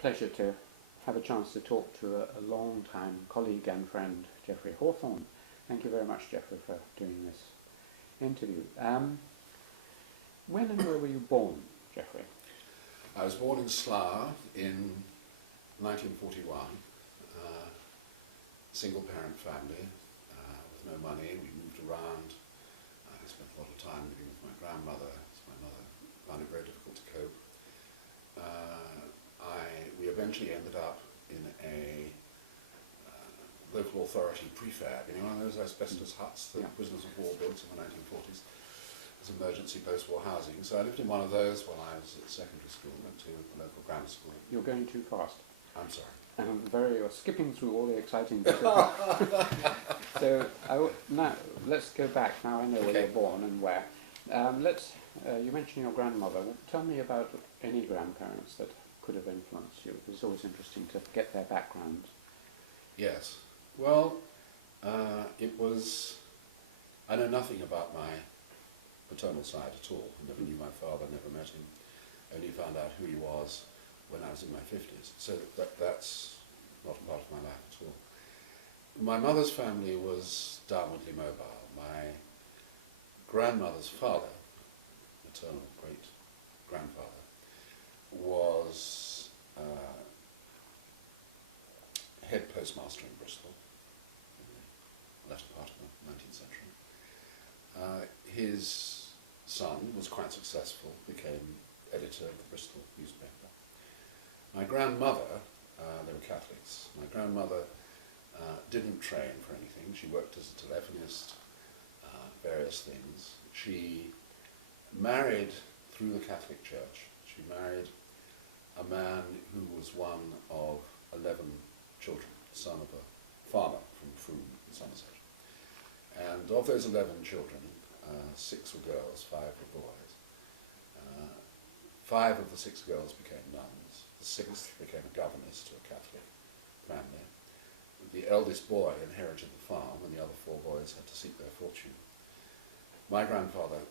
pleasure to have a chance to talk to a long-time colleague and friend, Geoffrey Hawthorn. Thank you very much, Geoffrey, for doing this interview. When and where were you born, Geoffrey? I was born in Slough in 1941, single-parent family with no money. We moved around. I spent a lot of time living with my grandmother, as my mother found it very difficult to cope. We eventually ended up in a local authority prefab, one of those asbestos huts that prisoners of war built in the 1940s as emergency post-war housing. So I lived in one of those while I was at secondary school, went to the local grammar school. You're going too fast. I'm sorry. You're skipping through all the exciting bits. So now let's go back. Now I know where you're born and where. You mentioned your grandmother. Tell me about any grandparents that could have influenced you. It's always interesting to get their background. Yes. Well, I know nothing about my paternal side at all. I never knew my father, never met him. Only found out who he was when I was in my 50s. So that's not a part of my life at all. My mother's family was downwardly mobile. My grandmother's father, maternal great-grandfather, was head postmaster in Bristol in the latter part of the 19th century. His son was quite successful, became editor of the Bristol newspaper. My grandmother, they were Catholics, my grandmother didn't train for anything. She worked as a telephonist, various things. She married through the Catholic Church. She married a man who was one of 11 children, son of a farmer from Frome in Somerset. And of those 11 children, 6 were girls, 5 were boys. 5 of the 6 girls became nuns. The 6th became a governess to a Catholic family. The eldest boy inherited the farm, and the other 4 boys had to seek their fortune. My grandfather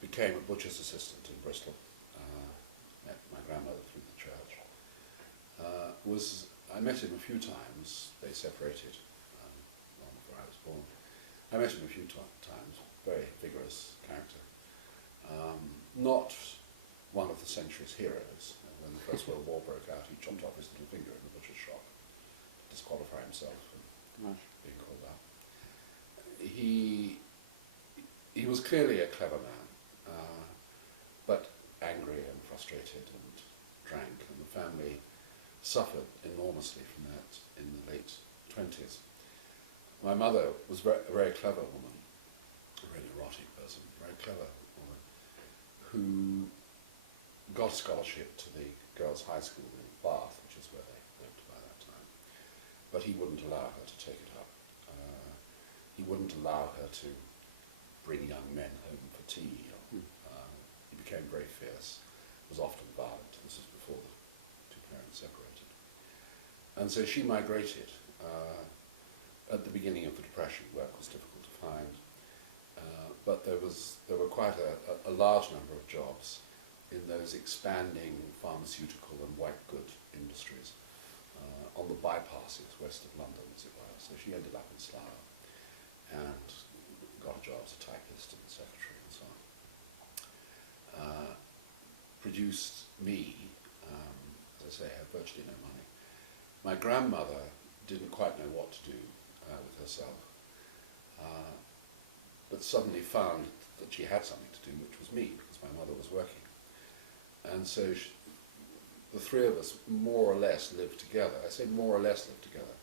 became a butcher's assistant in Bristol, met my grandmother through the church. I met him a few times. They separated long before I was born. I met him a few times, very vigorous character. Not one of the century's heroes. When the First World War broke out, he chopped off his little finger in the butcher's shop to disqualify himself from being called out. He was clearly a clever man, but angry and frustrated and drank, and the family suffered enormously from that in the late 20s. My mother was a very clever woman, a very neurotic person, a very clever woman, who got a scholarship to the girls' high school in Bath, which is where they lived by that time, but he wouldn't allow her to take it up. He wouldn't allow her to bring young men home for tea. He became very fierce, was often violent. This was before the 2 parents separated. And so she migrated. At the beginning of the Depression, work was difficult to find, but there were quite a large number of jobs in those expanding pharmaceutical and white good industries on the bypasses west of London, as it were. So she ended up in Slough and got a job as a typist and secretary and so on. Produced me, as I say, had virtually no money. My grandmother didn't quite know what to do with herself, but suddenly found that she had something to do, which was me, because my mother was working. And so the 3 of us more or less lived together. I say more or less lived together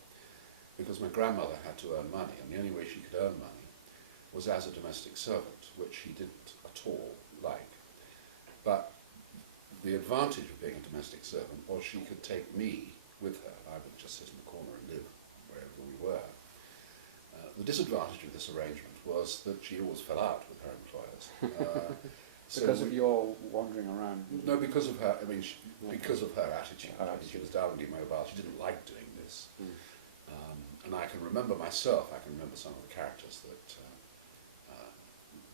because my grandmother had to earn money, and the only way she could earn money was as a domestic servant, which she didn't at all like. But the advantage of being a domestic servant was she could take me with her. I would just sit in the corner and live wherever we were. The disadvantage of this arrangement was that she always fell out with her employers. Because of your wandering around? No, because of her. Because of her attitude. She was downwardly mobile. She didn't like doing this. And I can remember myself. I can remember some of the characters that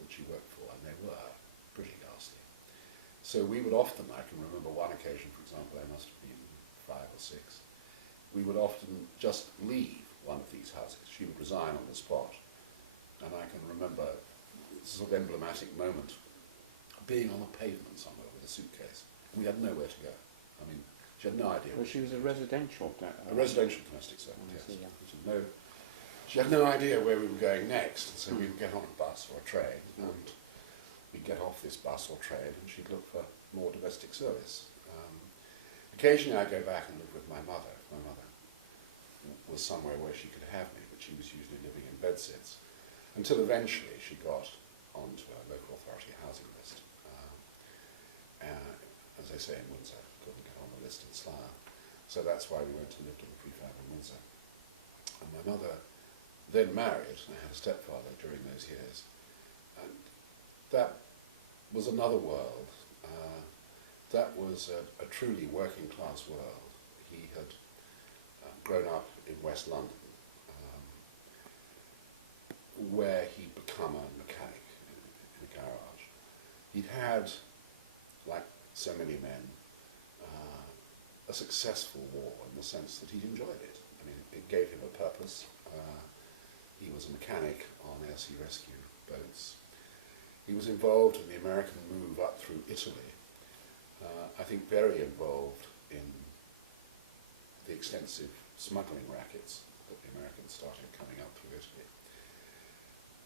she worked for, and they were pretty ghastly. So we would often, I can remember one occasion, for example, I must have been 5 or 6, we would often just leave one of these houses. She would resign on the spot. And I can remember this sort of emblematic moment, being on the pavement somewhere with a suitcase. We had nowhere to go. I mean, she had no idea. Well, she was a residential... a residential domestic servant, yes. See, yeah. She had no idea where we were going next, so we would get on a bus or a train, and we'd get off this bus or train, and she'd look for more domestic service. Occasionally I'd go back and live with my mother. My mother was somewhere where she could have me, but she was usually living in bedsits, until eventually she got onto a local authority housing list. As I say, in Windsor, couldn't get on the list in Slough. So that's why we went and lived in the prefab in Windsor. And my mother then married, and I had a stepfather during those years. And that was another world. That was a truly working class world. He had grown up in West London, where he'd become a mechanic in a garage. He'd had, like so many men, a successful war in the sense that he'd enjoyed it. I mean, it gave him a purpose. He was a mechanic on air sea rescue boats. He was involved in the American move up through Italy. I think very involved in the extensive smuggling rackets that the Americans started coming up through Italy.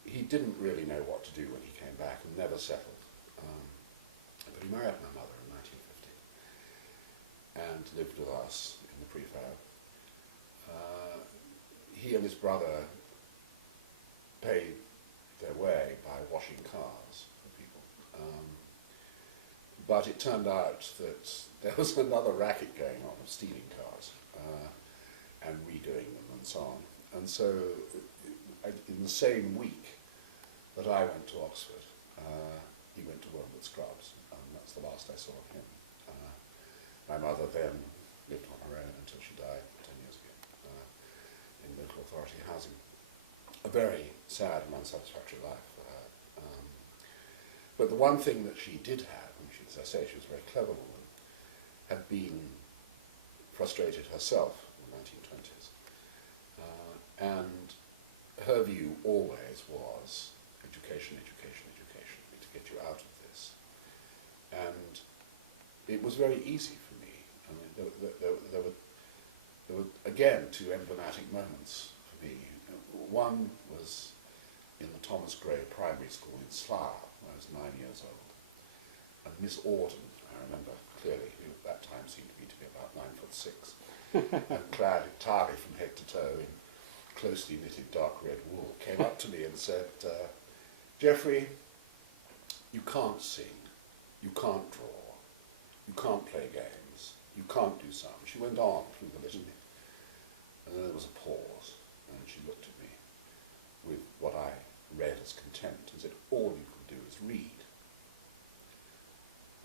He didn't really know what to do when he came back and never settled. But he married my mother in 1950 and lived with us in the prefab. He and his brother paid their way by washing cars for people. But it turned out that there was another racket going on of stealing cars and redoing them and so on. And so in the same week that I went to Oxford, he went to Wormwood Scrubs, and that's the last I saw of him. My mother then lived on her own until she died 10 years ago in local authority housing. A very sad and unsatisfactory life for her. But the one thing that she did have, and she, as I say, she was a very clever woman, had been frustrated herself in the 1920s. And her view always was education, education, education, to get you out of this. And it was very easy for me. I mean, there were again 2 emblematic moments for me. One was in the Thomas Gray Primary School in Slough when I was 9 years old. And Miss Auden, I remember clearly, who at that time seemed to me to be about 9'6", and clad entirely from head to toe in closely knitted dark red wool, came up to me and said, "Geoffrey, you can't sing, you can't draw, you can't play games, you can't do some." She went on through the litany, and then there was a pause, and she looked at me with what I read as contempt and said, "All you can do is read."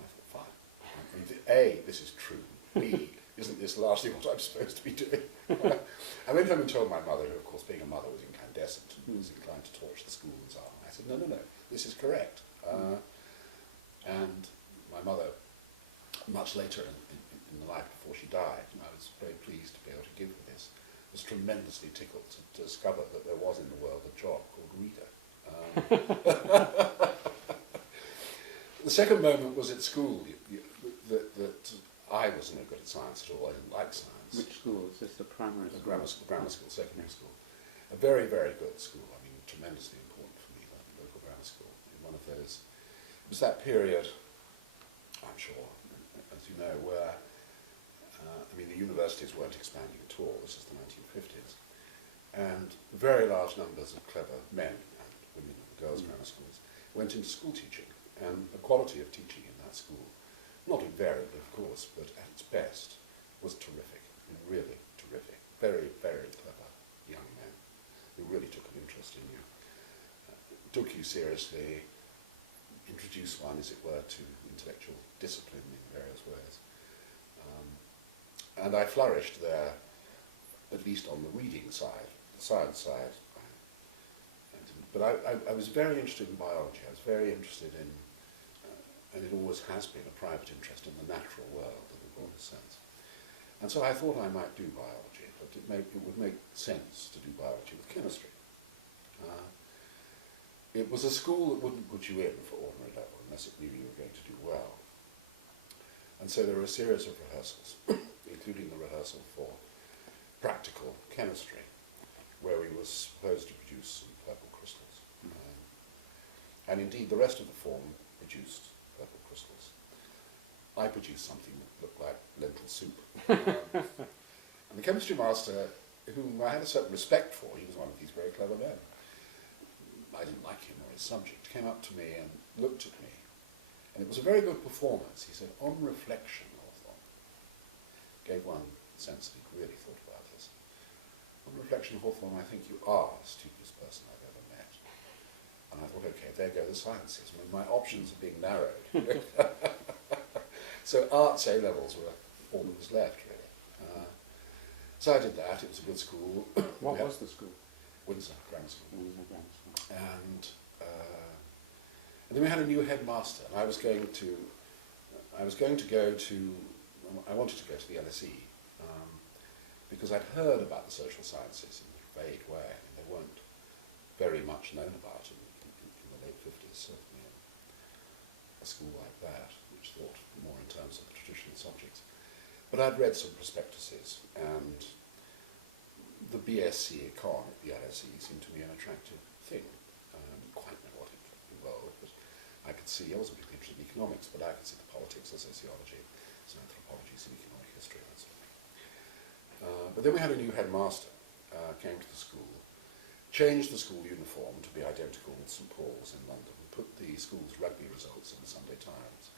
I thought, fine. I mean, A, this is true. B, isn't this largely what I'm supposed to be doing? I went home and told my mother, who of course being a mother was incandescent and was inclined to torch the school and so on. I said, no, this is correct. And my mother, much later in the life before she died, and I was very pleased to be able to give her this, was tremendously tickled to discover that there was in the world a job called reader. The second moment was at school, that I was no good at science at all. I didn't like science. Which school? Is this the primary school? Grammar school, secondary school. A very, very good school. I mean, tremendously important for me, the local grammar school. In one of those, it was that period, I'm sure, as you know, where, I mean, the universities weren't expanding at all. This is the 1950s. And very large numbers of clever men and women at the girls' grammar schools went into school teaching. And the quality of teaching in that school, not invariably, of course, but at its best, was terrific. I mean, really terrific. Very, very clever young men who really took an interest in you, took you seriously, introduced one, as it were, to intellectual discipline in various ways. And I flourished there, at least on the reading side. The science side, but I was very interested in biology. I was very interested in and it always has been, a private interest in the natural world in the broadest sense. And so I thought I might do biology, but it would make sense to do biology with chemistry. It was a school that wouldn't put you in for ordinary level unless it knew you were going to do well. And so there were a series of rehearsals, including the rehearsal for practical chemistry, where we were supposed to produce some purple crystals. And indeed, the rest of the form produced purple crystals. I produced something that looked like lentil soup. And the chemistry master, whom I had a certain respect for, he was one of these very clever men. I didn't like him or his subject, came up to me and looked at me. And it was a very good performance. He said, "On reflection, Hawthorn," gave one sense that he'd really thought about this. "On reflection, Hawthorn, I think you are the stupidest person I've ever met." And I thought, okay, there go the sciences. I mean, my options are being narrowed. So arts A-levels were all that was left, really. So I did that. It was a good school. What was the school? Windsor Grammar School. Windsor Grammar School. And then we had a new headmaster, and I wanted to go to the LSE because I'd heard about the social sciences in a vague way, and they weren't very much known about in the late 50s, certainly in a school like that, which thought more in terms of the traditional subjects. But I'd read some prospectuses, and the BSc Econ at the LSE seemed to me an attractive thing. I didn't quite know what it involved, but I could see, I wasn't particularly interested in economics, but I could see the politics of sociology, some anthropology, some economic history, and so on. But then we had a new headmaster, came to the school, changed the school uniform to be identical with St Paul's in London, put the school's rugby results in the Sunday Times,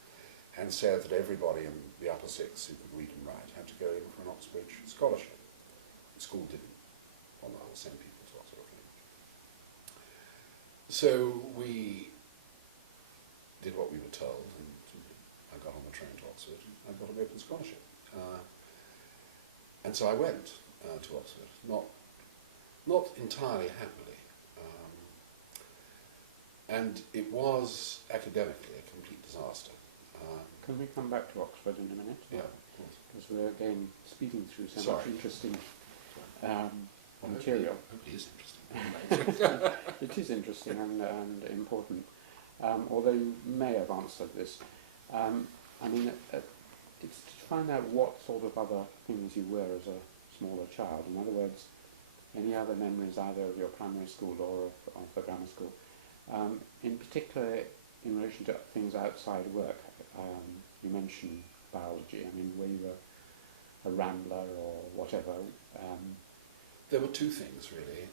and said that everybody in the upper sixth who could read and write had to go in for an Oxbridge scholarship. The school didn't, on the whole, send people to Oxford. So we did what we were told, and I got on the train to Oxford, and I got an open scholarship. And so I went to Oxford, not entirely happily. And it was academically a complete disaster. Can we come back to Oxford in a minute? Yeah. Because we're again speeding through so Sorry. much interesting material. Hopefully it is interesting. It is interesting and important. Although you may have answered this, I mean, it's to find out what sort of other things you were as a smaller child. In other words, any other memories either of your primary school or of the grammar school, in particular in relation to things outside work. You mentioned biology. I mean, were you a rambler or whatever? There were two things, really.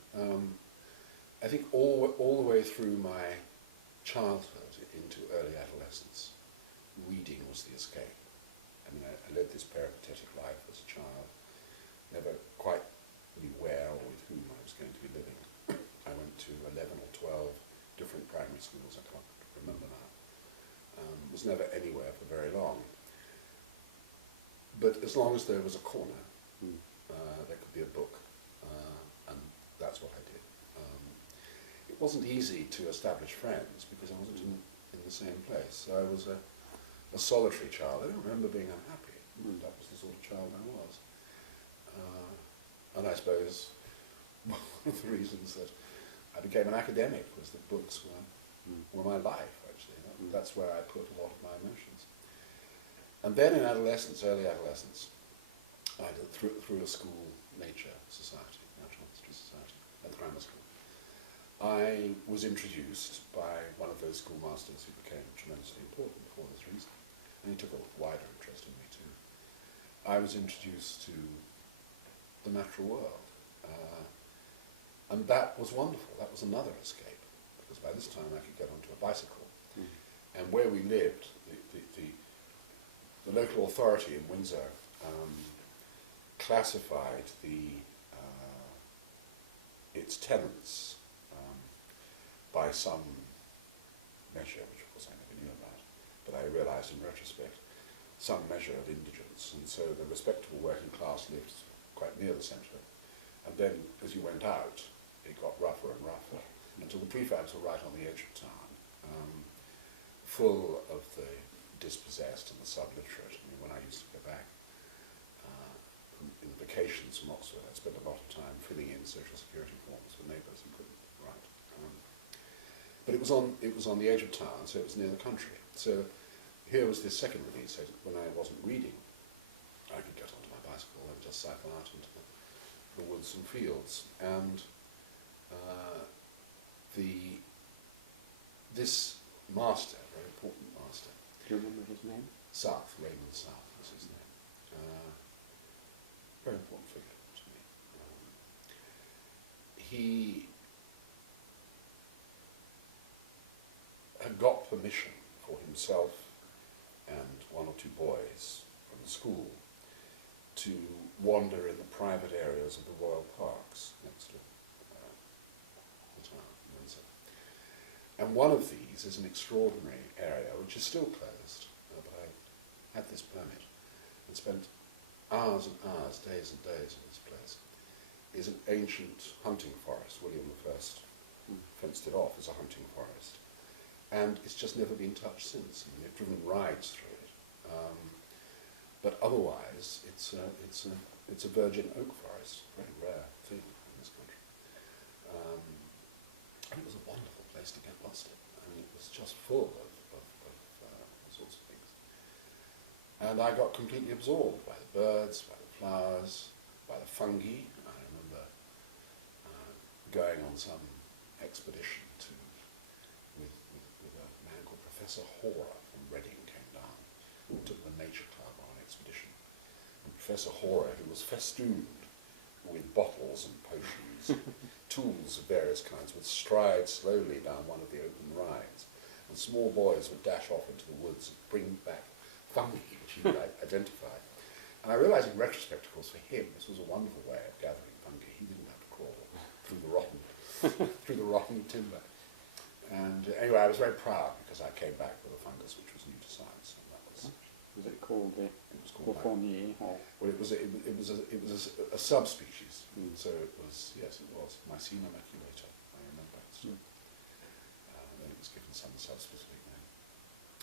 I think all the way through my childhood into early adolescence, reading was the escape. I mean, I led this peripatetic life as a child, never quite knew where or with whom I was going to be living. I went to 11 or 12 different primary schools, I can't remember now. Was never anywhere for very long. But as long as there was a corner, there could be a book, and that's what I did. It wasn't easy to establish friends because I wasn't in the same place. So I was a solitary child. I don't remember being unhappy. That was the sort of child I was. And I suppose one of the reasons that I became an academic was that books were my life, actually. That's where I put a lot of my emotions. And then in adolescence, early adolescence, I did through a school nature society, natural history society, at the grammar school. I was introduced by one of those schoolmasters who became tremendously important for this reason, and he took a wider interest in me too. I was introduced to the natural world, and that was wonderful. That was another escape, because by this time I could get onto a bicycle, and where we lived, the local authority in Windsor classified its tenants by some measure, which of course I never knew about, but I realised in retrospect, some measure of indigence, and so the respectable working class lived quite near the centre, and then as you went out, it got rougher and rougher, until the prefabs were right on the edge of town. full of the dispossessed and the subliterate. I mean, when I used to go back in vacations from Oxford, I spent a lot of time filling in social security forms for neighbours who couldn't write. But it was on the edge of town, so it was near the country. So here was this second release. When I wasn't reading, I could get onto my bicycle and just cycle out into the woods and fields. And this master, very important master. Do you remember his name? South, Raymond South was his name. Very important figure to me. He had got permission for himself and one or two boys from the school to wander in the private areas of the royal parks next to the town, Windsor. And one of these is an extraordinary area which is still closed, but I had this permit and spent hours and hours, days and days in this place. Is an ancient hunting forest. William I fenced it off as a hunting forest. And it's just never been touched since. I mean, they've driven rides through it. But otherwise, it's a virgin oak forest, a very rare thing in this country. And it was a wonderful place to get lost in. I mean, it was just full of all sorts of things. And I got completely absorbed by the birds, by the flowers, by the fungi. I remember going on some expedition with a man called Professor Horer from Reading came down. We took the Nature Club on an expedition. And Professor Horer, who was festooned with bottles and potions, tools of various kinds, would stride slowly down one of the open rides. And small boys would dash off into the woods and bring back fungi, which he would identify. And I realised in retrospect, of course, for him, this was a wonderful way of gathering fungi. He didn't have to crawl through the rotten timber. And anyway, I was very proud because I came back with a fungus which was new to science. And that was it called the Hawthorniae? Well, it was a subspecies. So it was, yes, it was Mycena maculator. I remember it still. Then it was given some subspecific name.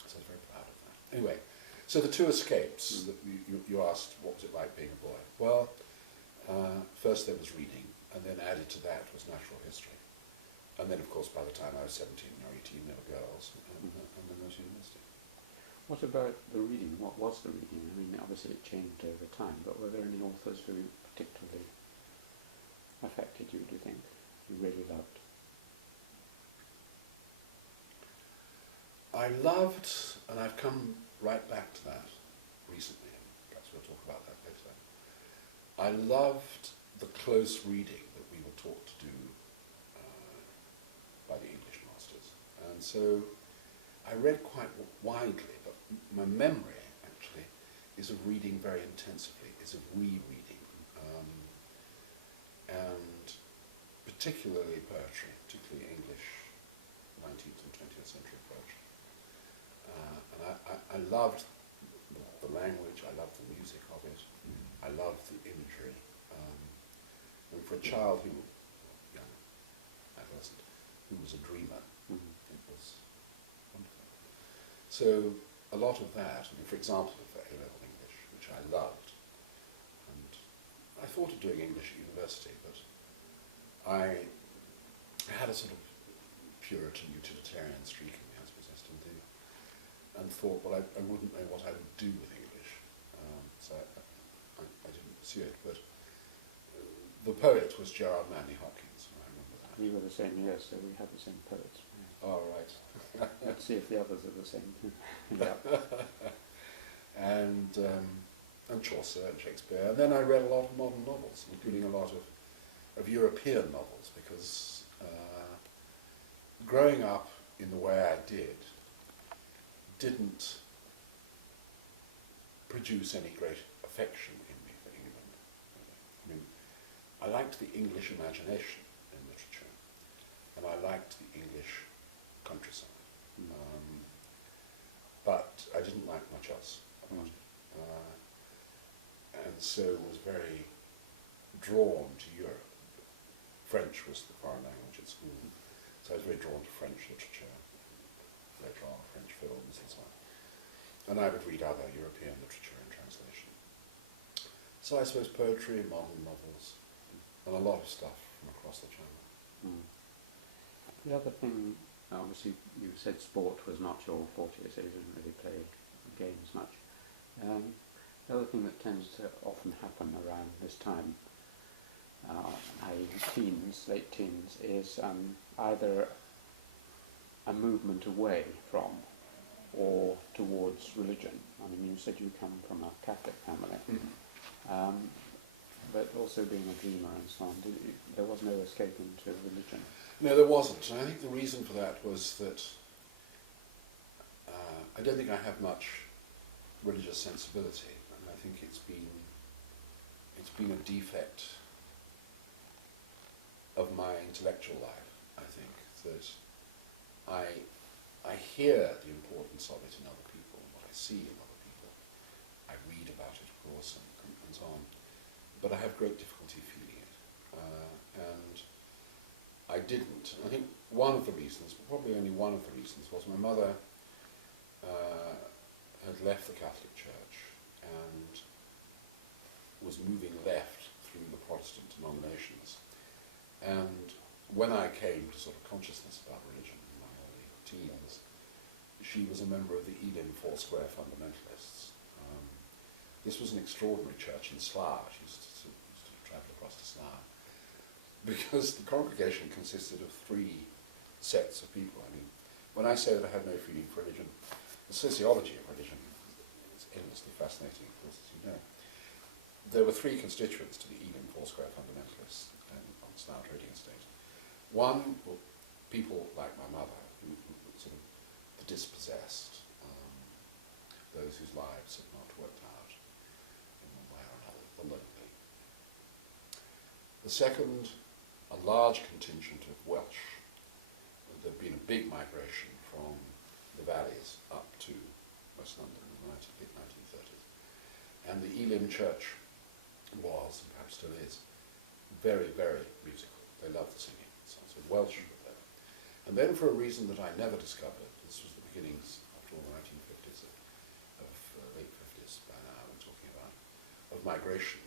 So I was very proud of that. Anyway, so the two escapes that you asked, what was it like being a boy? Well, first there was reading, and then added to that was natural history. And then, of course, by the time I was 17 or 18, there were girls, and then there was university. What about the reading? What was the reading? I mean, obviously it changed over time, but were there any authors who particularly affected you, do you think, you really loved? I loved, and I've come right back to that recently, and perhaps we'll talk about that later. I loved the close reading that we were taught to do by the English masters. And so I read quite widely, but my memory actually is of reading very intensively, is of rereading, and particularly poetry, particularly English 19th and 20th century poetry. And I loved the language, I loved the music of it, I loved the imagery. And for a child who, young adolescent, who was a dreamer, it was wonderful. So a lot of that, I mean, for example, for A-level English, which I loved, and I thought of doing English at university, but I had a sort of Puritan utilitarian streak in me, I suppose I still do, and thought, well, I wouldn't know what I would do with English, so I didn't pursue it. But the poet was Gerard Manley Hopkins, I remember that. We were the same year, so we had the same poets. Oh, right. Let's see if the others are the same. Yeah. And Chaucer and Shakespeare. And then I read a lot of modern novels, including a lot of European novels, because growing up in the way I didn't produce any great affection in me for England. I mean, I liked the English imagination in literature, and I liked the English countryside. But I didn't like much else about it. And so was very drawn to Europe. French was the foreign language at school, so I was very drawn to French literature, later on, French films and so on. And I would read other European literature in translation. So I suppose poetry, modern novels, and a lot of stuff from across the Channel. Mm. The other thing, obviously you said sport was not your forte, so you didn't really play games much. The other thing that tends to often happen around this time, i.e. teens, late teens, is either a movement away from or towards religion. I mean, you said you come from a Catholic family, but also being a dreamer and so on, there was no escape into religion. No, there wasn't. And I think the reason for that was that I don't think I have much religious sensibility, and I think it's been a defect of my intellectual life. I think that I hear the importance of it in other people, what I see in other people. I read about it, of course, and so on. But I have great difficulty feeling it. And I didn't. I think one of the reasons, probably only one of the reasons, was my mother had left the Catholic Church and was moving left through the Protestant denominations. And when I came to sort of consciousness about religion in my early teens, she was a member of the Elim Foursquare Fundamentalists. This was an extraordinary church in Slough. She used to travel across to Slough, because the congregation consisted of three sets of people. I mean, when I say that I had no feeling for religion, the sociology of religion is endlessly fascinating, of course, as you know. There were three constituents to the Elim Foursquare Fundamentalists on Slough Trading Estate. One were people like my mother, who were sort of the dispossessed, those whose lives had not worked out in one way or another, the lonely. The second, a large contingent of Welsh. There had been a big migration from the valleys up to West London in the late 1930s. And the Elim Church was, and perhaps still is, very, very musical. They loved singing. So Welsh were there. And then for a reason that I never discovered, this was the beginnings, after all, the 1950s, late 50s by now we're talking about, of migration,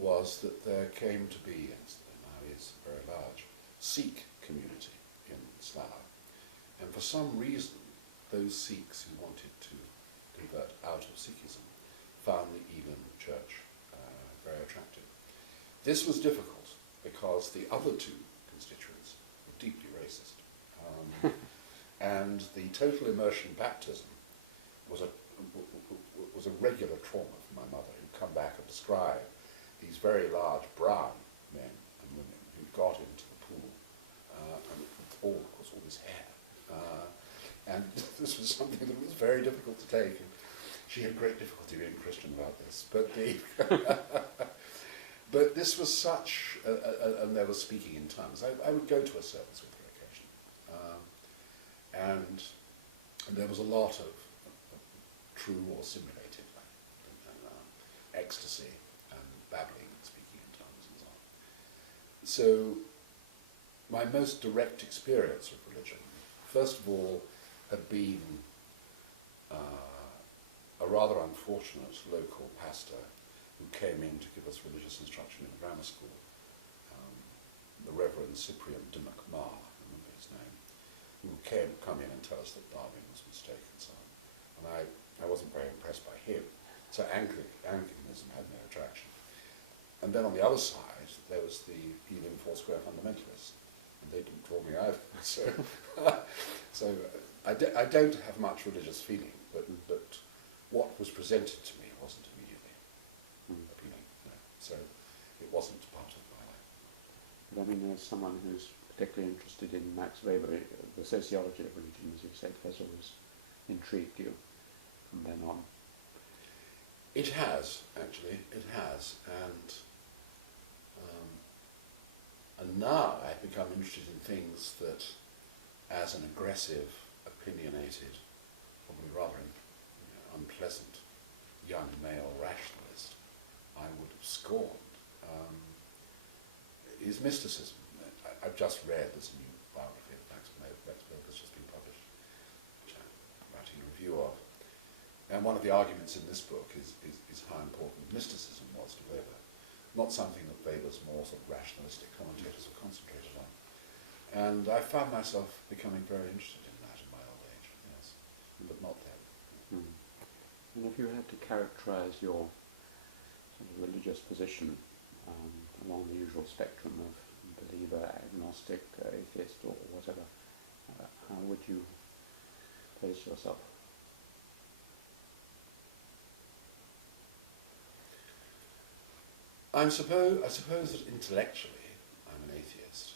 was that there came to be, and now is very large, Sikh community in Slough. And for some reason, those Sikhs who wanted to convert out of Sikhism found the Elim Church very attractive. This was difficult because the other two constituents were deeply racist. And the total immersion baptism was a regular trauma for my mother, who'd come back and describe these very large brown men and women who got into the pool, and all, of course, all this hair. And this was something that was very difficult to take. And she had great difficulty being Christian about this. But this was such, and they were speaking in tongues. I would go to a service with her occasionally. And there was a lot of true or simulated ecstasy and babbling and speaking in tongues and so on. So my most direct experience of religion, first of all, had been a rather unfortunate local pastor who came in to give us religious instruction in a grammar school, the Reverend Cyprian de McMahon, I remember his name, who come in and tell us that Darwin was a mistake and so on. And I wasn't very impressed by him, so Anglicanism had no attraction. And then on the other side, there was the Elim Foursquare Fundamentalists, and they didn't draw me either. So I don't have much religious feeling, but what was presented to me wasn't immediately appealing. No. So it wasn't part of my life. But I mean, as someone who's particularly interested in Max Weber, the sociology of religion, as you said, has always intrigued you from then on. It has, actually, it has. And now I've become interested in things that, as an aggressive, opinionated, probably rather unpleasant young male rationalist, I would have scorned, is mysticism. I've just read this new biography of Max Weber that's just been published, which I writing a review of. And one of the arguments in this book is how important mysticism was to Weber. Not something that Weber's more sort of rationalistic commentators have concentrated on. And I found myself becoming very interested in that in my old age, yes, but not then. Mm. And if you had to characterize your sort of religious position along the usual spectrum of believer, agnostic, atheist, or whatever, how would you place yourself? I suppose that intellectually I'm an atheist,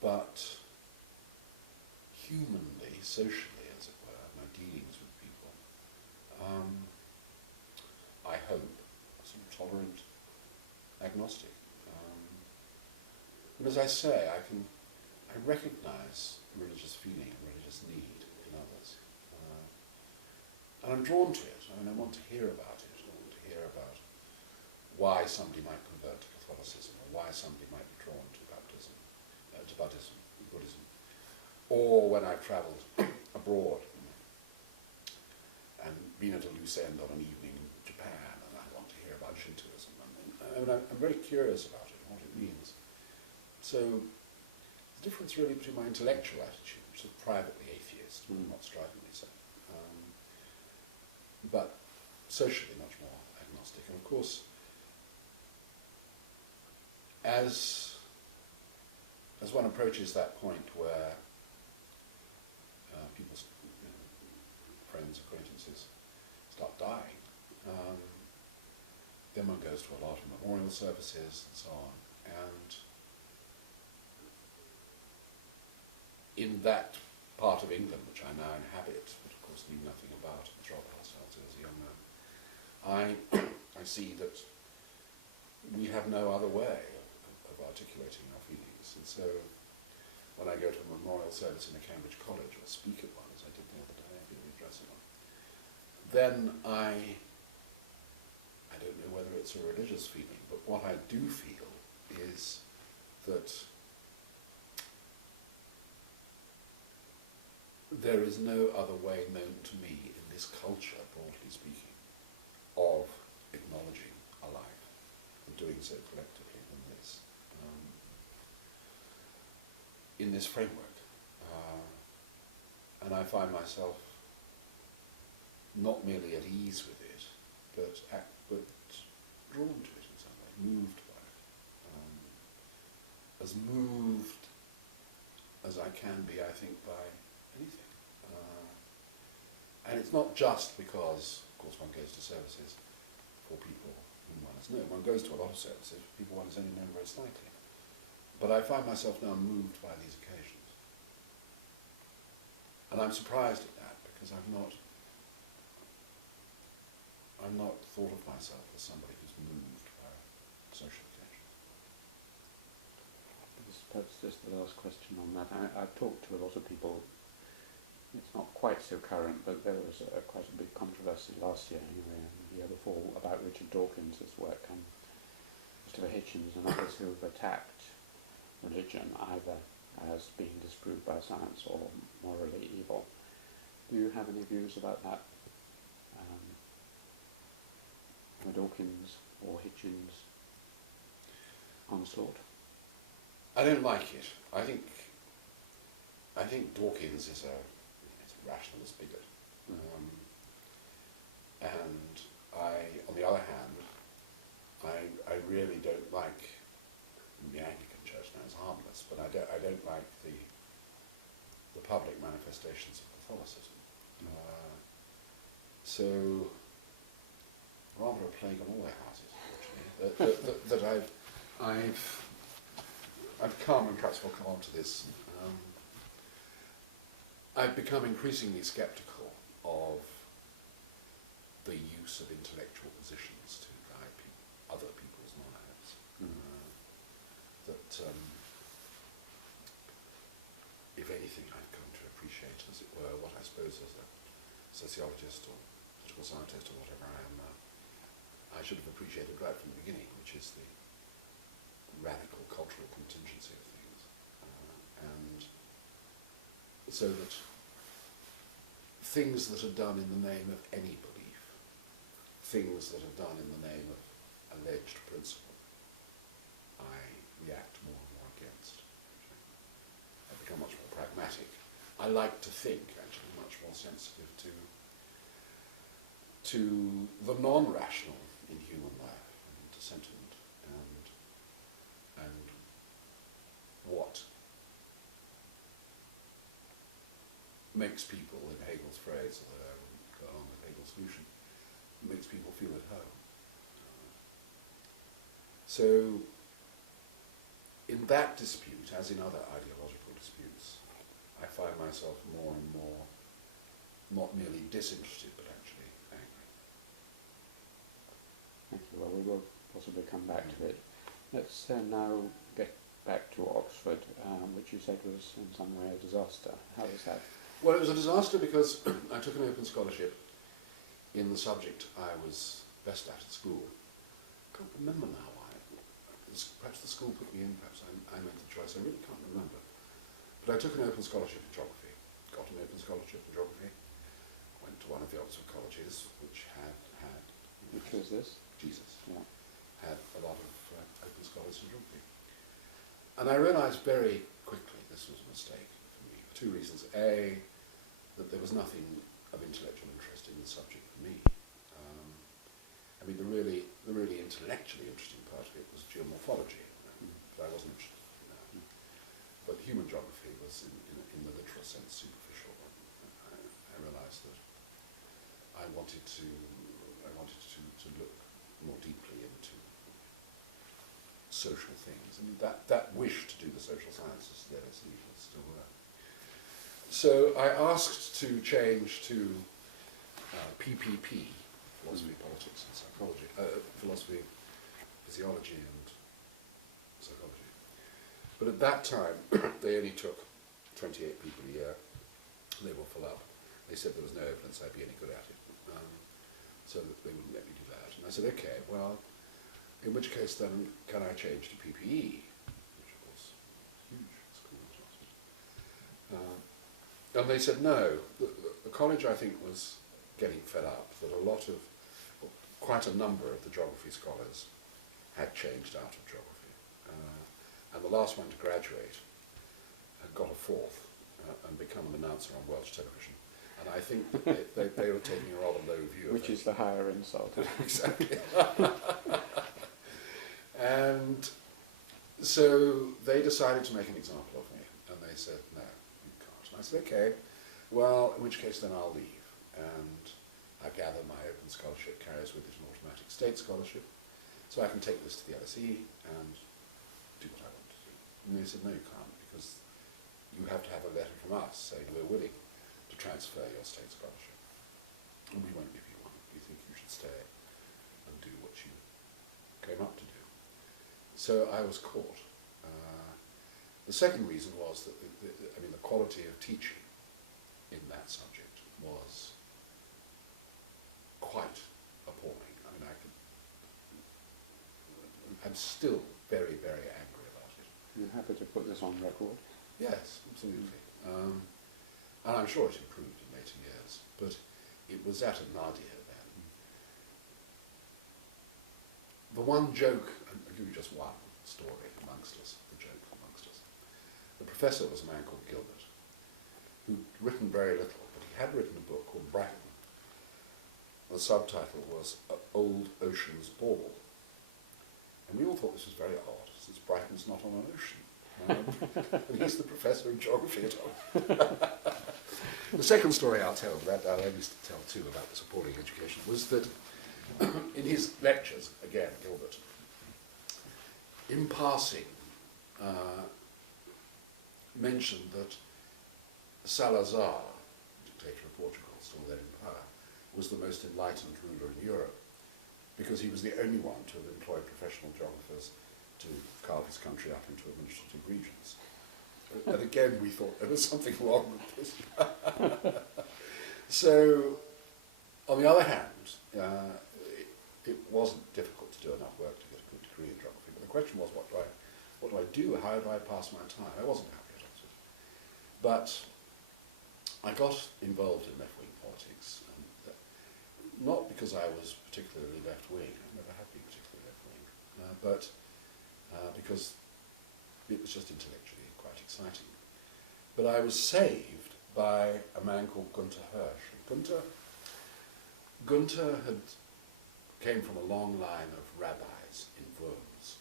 but humanly, socially, as it were, my dealings with people, I hope, a sort of tolerant agnostic. And as I say, I recognise religious feeling and religious need in others, and I'm drawn to it. I mean, I want to hear about it. I want to hear about why somebody might convert to Catholicism, or why somebody might be drawn to Buddhism, or when I've travelled abroad and been at a loose end on an evening in Japan, and I want to hear about Shintoism. I'm very curious about it and what it means. So the difference really between my intellectual attitude, which is privately atheist, not strikingly so, but socially much more agnostic. And of course, as one approaches that point where people's friends, acquaintances start dying, then one goes to a lot of memorial services and so on. And in that part of England, which I now inhabit, but of course knew nothing about, and was rather hostile to as a young man, I see that we have no other way of articulating our feelings. And so when I go to a memorial service in a Cambridge college, or speak at one, as I did the other day, I'll be addressing one, then I don't know whether it's a religious feeling, but what I do feel is that there is no other way known to me in this culture, broadly speaking, of acknowledging a life and doing so collectively than this. In this framework. And I find myself not merely at ease with it, but drawn to it in some way, moved by it. As moved as I can be, I think, by anything. And it's not just because, of course, one goes to services for people whom one has known. One goes to a lot of services for people one has only known very slightly. But I find myself now moved by these occasions. And I'm surprised at that, because I've not thought of myself as somebody who's moved by social occasions. Perhaps just the last question on that. I've talked to a lot of people. It's not quite so current, but there was quite a big controversy last year, anyway, and the year before, about Richard Dawkins' work, and Christopher Hitchens and others who have attacked religion either as being disproved by science or morally evil. Do you have any views about that? Dawkins or Hitchens onslaught? I don't like it. I think Dawkins is a rationalist bigot. And on the other hand, I really don't like the Anglican Church now is harmless, but I don't like the public manifestations of Catholicism. So rather a plague on all their houses, actually. that I've come, and perhaps we'll come on to this. I've become increasingly sceptical of the use of intellectual positions to guide other people's lives. If anything, I've come to appreciate, as it were, what I suppose as a sociologist or political scientist or whatever I am now, I should have appreciated right from the beginning, which is the radical cultural contingency of things. And so that things that are done in the name of any belief, things that are done in the name of alleged principle, I react more and more against. I become much more pragmatic. I like to think, actually, much more sensitive to the non-rational in human life, and to sentiment, and what makes people, in Hegel's phrase, although I wouldn't go on with Hegel's solution, makes people feel at home. So, in that dispute, as in other ideological disputes, I find myself more and more not merely disinterested, but actually angry. Thank you. Well, we will possibly come back to it. Let's now get back to Oxford, which you said was in some way a disaster. How was that? Well, it was a disaster because I took an open scholarship in the subject I was best at school. I can't remember now why. Perhaps the school put me in, perhaps I made the choice. I really can't remember. But I took an open scholarship in geography, got an open scholarship in geography, went to one of the Oxford colleges, which had... Which was this? Jesus. Yeah. Had a lot of open scholars in geography. And I realised very quickly this was a mistake for me, for two reasons. A, that there was nothing of intellectual interest in the subject for me. I mean, the really intellectually interesting part of it was geomorphology, but I wasn't interested in that. But human geography was, in the literal sense, superficial. I realised that I wanted to look more deeply into social things. I mean, that wish to do the social sciences at LSE was still there. So I asked to change to PPP, philosophy, politics and psychology, philosophy, physiology and psychology. But at that time, they only took 28 people a year. They were full up. They said there was no evidence I'd be any good at it. So that they wouldn't let me do that. And I said, okay, well, in which case then can I change to PPE, which of course was huge at school at Oxford. And they said no. The college, I think, was getting fed up that quite a number of the geography scholars had changed out of geography. And the last one to graduate had got a fourth and become an announcer on Welsh television. And I think that they were taking a rather low view of it. Which is the higher insult. Exactly. And so they decided to make an example of me. And they said, no, you can't. And I said, okay, well, in which case then I'll leave. And I gather my open scholarship carries with it an automatic state scholarship. So I can take this to the LSE and do what I want to do. And they said, no, you can't, because you have to have a letter from us saying we're willing to transfer your state scholarship. And we won't give you one. We think you should stay and do what you came up to do. So I was caught. The second reason was that the quality of teaching in that subject was quite appalling. I mean, I'm still very, very angry about it. You're happy to put this on record? Yes, absolutely. And I'm sure it improved in later years, but it was at a nadir then. The one joke, and I'll give you just one story amongst us, the joke amongst us. The professor was a man called Gilbert, who'd written very little, but he had written a book called Brighton. The subtitle was Old Ocean's Ball. And we all thought this was very odd, since Brighton's not on an ocean. And he's the professor of geography at all. The second story I'll tell, that I'll only tell two about this appalling education, was that in his lectures, again, Gilbert, in passing, mentioned that Salazar, dictator of Portugal, still there in power, was the most enlightened ruler in Europe, because he was the only one to have employed professional geographers to carve his country up into administrative regions. And again, we thought there was something wrong with this. So, on the other hand, it wasn't difficult to do enough work to get a good degree in geography, but the question was, what do I do? How do I pass my time? I wasn't happy at Oxford. But I got involved in left-wing politics, and not because I was particularly left-wing. I never have been particularly left-wing, but because it was just intellectually quite exciting. But I was saved by a man called Gunther Hirsch. Gunther came from a long line of rabbis in Worms.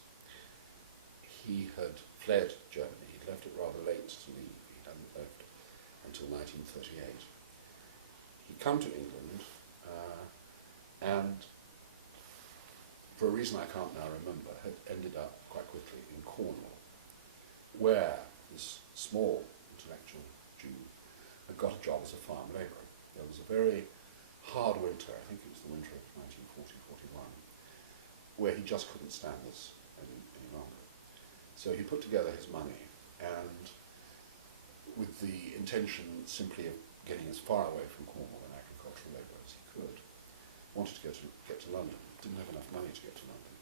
He had fled Germany. He'd left it rather late to leave. He hadn't left until 1938. He'd come to England, and for a reason I can't now remember, had ended up quite quickly in Cornwall, where this small intellectual Jew had got a job as a farm labourer. There was a very hard winter, I think it was the winter of 1940-41, where he just couldn't stand this any longer. So he put together his money, and with the intention simply of getting as far away from Cornwall and agricultural labour as he could, wanted to get to London. Didn't have enough money to get to London.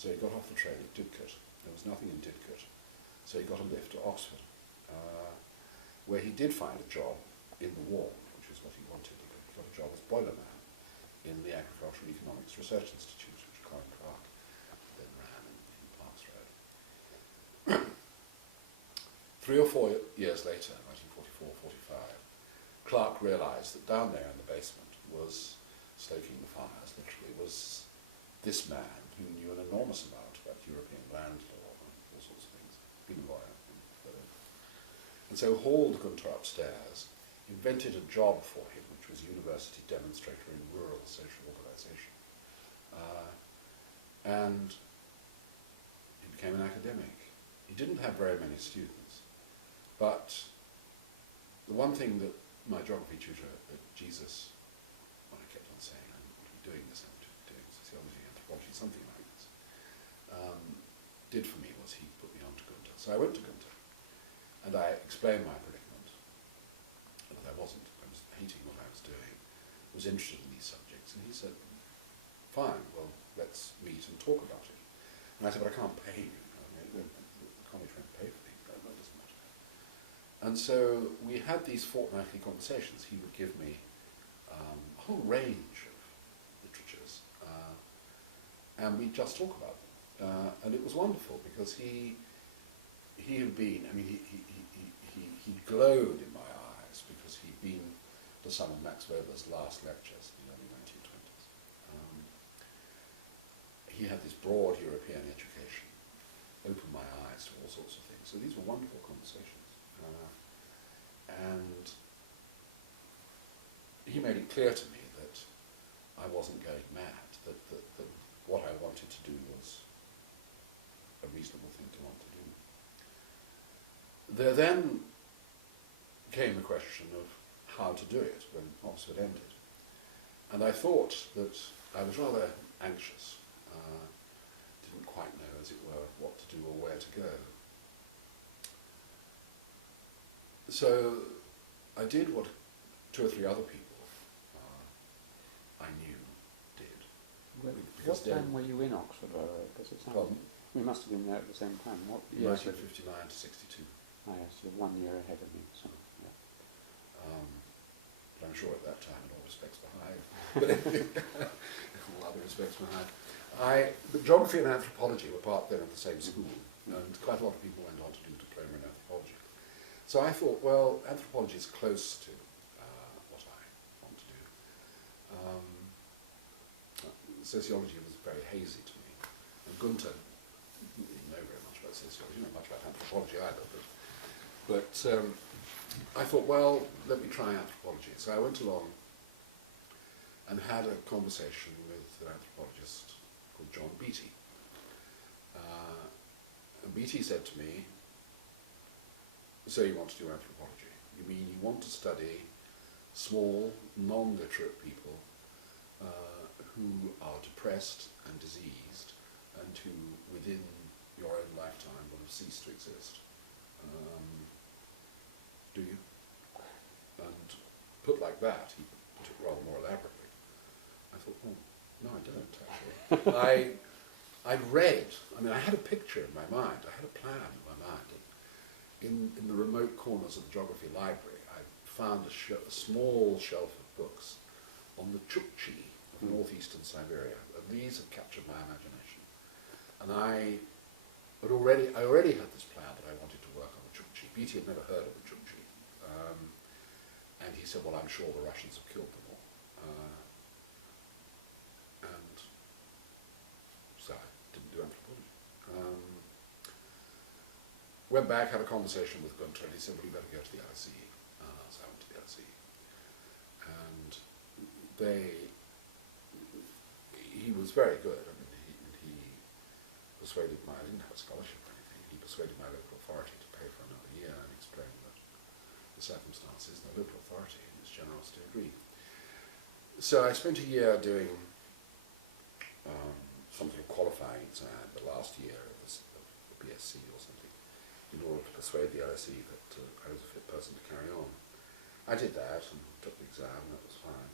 So he got off the train at Didcot. There was nothing in Didcot. So he got a lift to Oxford, where he did find a job in the war, which is what he wanted. He got a job as boilerman in the Agricultural Economics Research Institute, which Clark then ran in Parks Road. 3 or 4 years later, 1944-45, Clark realised that down there in the basement was stoking the fires, literally, was this man who knew an enormous amount about European land law and all sorts of things, being a lawyer. And so hauled Gunther upstairs, invented a job for him, which was university demonstrator in rural social organisation. And he became an academic. He didn't have very many students, but the one thing that my geography tutor at Jesus, when I kept on saying, I'm going to be doing this, I'm doing sociology, anthropology, something like this, did for me was he put me on to Gunther. So I went to Gunther, and I explained my predicament, and that I was hating what I was doing, was interested in these subjects, and he said, fine, well, let's meet and talk about it. And I said, but I can't pay you. The college won't pay for things, that doesn't matter. And so we had these fortnightly conversations. He would give me a whole range of literatures, and we'd just talk about them. And it was wonderful because he had been, I mean, he glowed in my eyes because he'd been to some of Max Weber's last lectures in the early 1920s. He had this broad European education, opened my eyes to all sorts of things. So these were wonderful conversations. And he made it clear to me that I wasn't going mad, that what I wanted to do was a reasonable thing to want to do. There then came the question of how to do it when Oxford ended. And I thought that I was rather anxious, didn't quite know, as it were, what to do or where to go. So I did what 2 or 3 other people I knew did. What time were you in Oxford? Because it sounds we must have been there at the same time. What year? 1959 to 62. Ah, yes, you're 1 year ahead of me. So, yeah. But I'm sure at that time, in all respects behind, but in all other respects behind. But geography and anthropology were part then of the same school, and quite a lot of people went on to do diploma in anthropology. So I thought, well, anthropology is close to what I want to do. Sociology was very hazy to me, and Gunther didn't know very much about sociology, not much about anthropology either, but I thought, well, let me try anthropology. So I went along and had a conversation with an anthropologist called John Beattie. And Beattie said to me, so you want to do anthropology? You mean you want to study small, non-literate people who are depressed and diseased and who, within your own lifetime, will have ceased to exist? Do you? And put like that, he put it rather more elaborately. I thought, oh, no, I don't, actually. I'd read, I mean, I had a picture in my mind, I had a plan in my mind. In the remote corners of the geography library, I found a small shelf of books on the Chukchi of northeastern Siberia, and these had captured my imagination. And I already had this plan that I wanted to work on the Chukchi. Beatty had never heard of the Chukchi. And he said, well, I'm sure the Russians have killed them all. And so I didn't do anthropology. Went back, had a conversation with Gunter, and he said, well, you better go to the LSE. So I went to the LSE. And he was very good. I mean, he persuaded I didn't have a scholarship or anything, he persuaded my local authority to pay for another year and explained that the circumstances, and the local authority in its generosity agreed. So I spent a year doing some sort of qualifying exam the last year of the BSc or something, in order to persuade the LSE that I was a fit person to carry on. I did that and took the exam, and that was fine.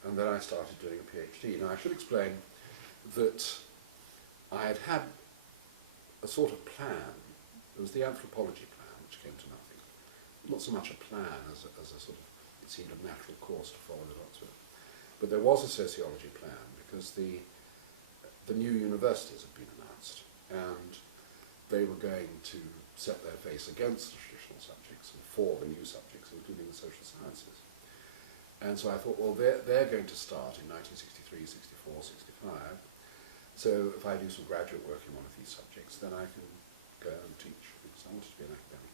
And then I started doing a PhD. Now I should explain that I had had a sort of plan. There was the anthropology plan, which came to nothing. Not so much a plan as a sort of, it seemed a natural course to follow the dots with. But there was a sociology plan because the new universities had been announced, and they were going to set their face against the traditional subjects and for the new subjects, including the social sciences. And so I thought, well, they're going to start in 1963, 64, 65. So if I do some graduate work in one of these subjects, then I can go and teach, because I wanted to be an academic.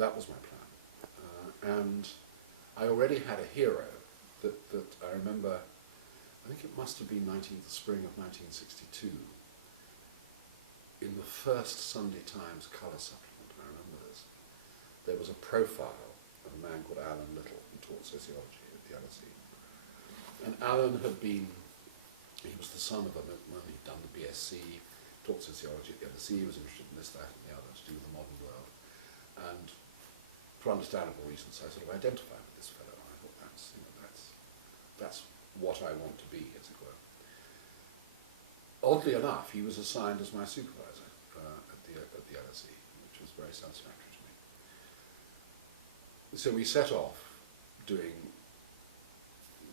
That was my plan. And I already had a hero that I remember, I think it must have been the spring of 1962, in the first Sunday Times colour supplement, I remember this, there was a profile of a man called Alan Little, who taught sociology at the LSE. And Alan had been, he was the son of a milkman, he'd done the BSc, taught sociology at the LSE, he was interested in this, that and the other, to do with the modern world. And for understandable reasons, I sort of identified with this fellow, and I thought that's what I want to be, as it were. Oddly enough, he was assigned as my supervisor at the LSE, which was very satisfactory to me. So we set off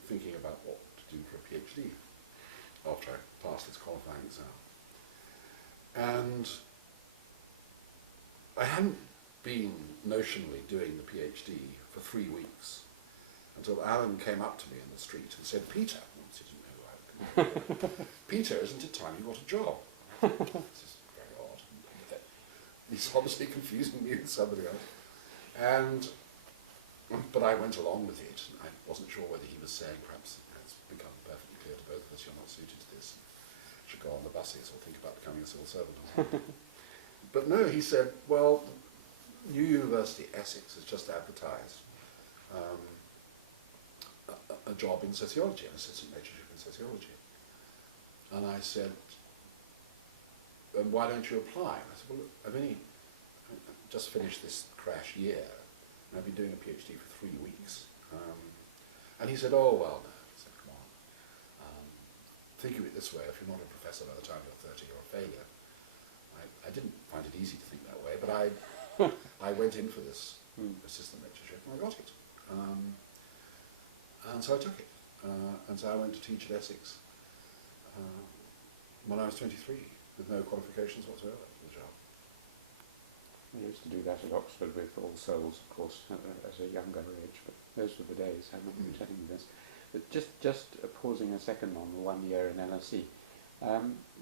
thinking about what to do for a PhD after I passed this qualifying exam. And I hadn't been notionally doing the PhD for 3 weeks until Alan came up to me in the street and said, Peter, once he didn't know who I was, Peter, isn't it time you got a job? This is very odd. He's obviously confusing me with somebody else. But I went along with it. I wasn't sure whether he was saying, perhaps it's become perfectly clear to both of us you're not suited to this, should go on the buses or think about becoming a civil servant or something. But no, he said, well, New University, Essex, has just advertised a job in sociology, an assistant lectureship in sociology. And I said, why don't you apply? And I said, well, look, I've just finished this crash year, and I've been doing a PhD for 3 weeks. And he said, oh, well, no. He said, come on. Think of it this way, if you're not a professor by the time you're 30, you're a failure. I didn't find it easy to think that way, but I went in for this assistant lectureship, and I got it. And so I took it. And so I went to teach at Essex when I was 23, with no qualifications whatsoever for the job. I used to do that at Oxford with All Souls, of course, at a younger age, but those were the days. I'm not going to tell you this. But just pausing a second on the 1 year in LSE,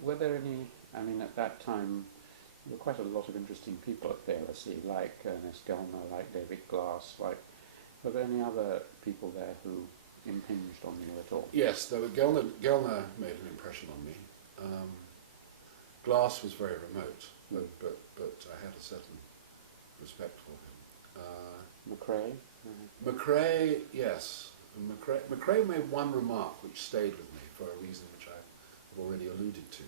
were there any, I mean, at that time, there were quite a lot of interesting people at the LSE, like Ernest Gellner, like David Glass, were there any other people there who impinged on you at all? Yes, there were Gellner made an impression on me. Glass was very remote, but I had a certain respect for him. McRae? McRae, yes. McRae made one remark which stayed with me for a reason which I have already alluded to.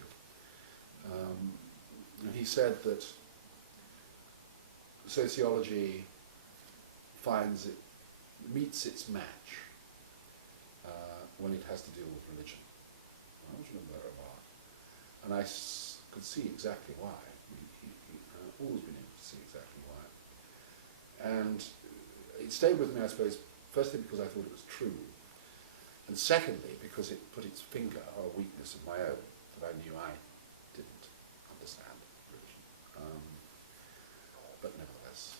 And he said that sociology meets its match when it has to deal with religion. I always remember that remark. And I could see exactly why. I've always been able to see exactly why. And it stayed with me, I suppose, firstly because I thought it was true, and secondly because it put its finger on a weakness of my own that I knew I didn't understand religion. But nevertheless.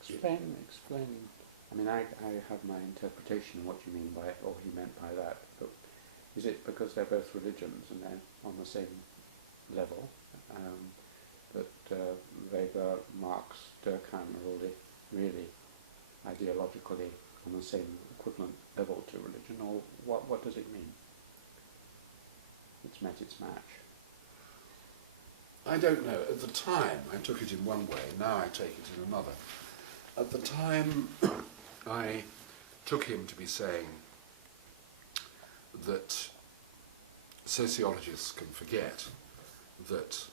Explain. I mean, I have my interpretation of what you mean by it, or he meant by that, but is it because they're both religions and they're on the same level, that Weber, Marx, Durkheim are really ideologically on the same equivalent level to religion, or what does it mean? It's met its match. I don't know. At the time, I took it in one way. Now I take it in another. At the time, I took him to be saying that sociologists can forget that